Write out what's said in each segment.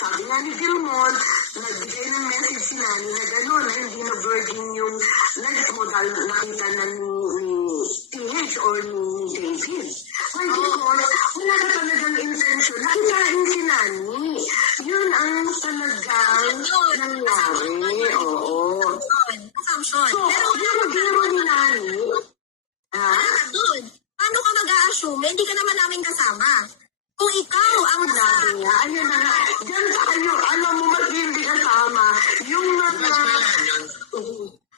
sabi nga ni Gilmon, nagbigay ng message si Nani na gano'n, na hindi na virgin yung life mo dahil nakita na ni PH or ni David. Why, because wala ka talagang intention. Nakitain si Nani. Yun ang talagang nangyari. Oo. Assumption. So, yung giro ni Nani, Doon. Paano ka mag-a-assume? Hindi ka naman namin kasama. Kung ikaw ang sabi niya, ayun na nga, dyan tayo, alam mo, mag-hindi kasama, yung mga...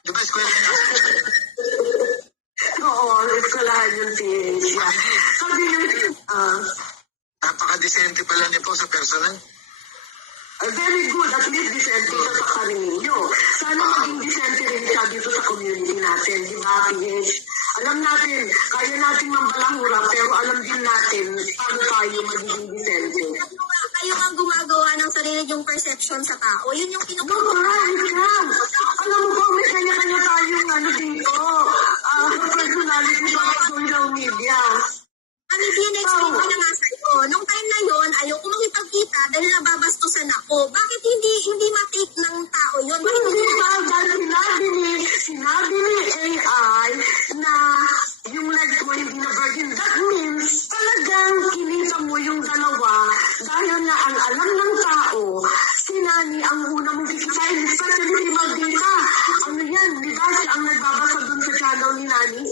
Di ba eskwela yun? Oo, eskwelahan yung PH. Sabi niya, Napaka-decente pala niya po sa personal. very good, at least decente siya sa Carrillo. Sana maging decente rin siya dito sa community natin, di ba, PH? Alam natin, kaya natin mambalahura, pero alam din natin paano tayo magiging decente. kayo ang gumagawa ng sarili yung perception sa tao. Yun yung Right. Alam mo ba, may kanya-kanya tayong dito, personality sa social media. Kami din-explain ko na nga sa'yo. Nung time na yun, ayoko makipagkita dahil nababastusan ako. Bakit hindi ma-take ng tao yun? Bakit Hindi ba, dahil sinabi ni AI na yung legs mo hindi na virgin, that means talagang kinita mo yung dalawa dahil na ang alam ng tao, si Nani ang una mong kikitain, especially si Maldita. Ano yan, di ba siya ang nagbabasa dun sa channel ni Nani?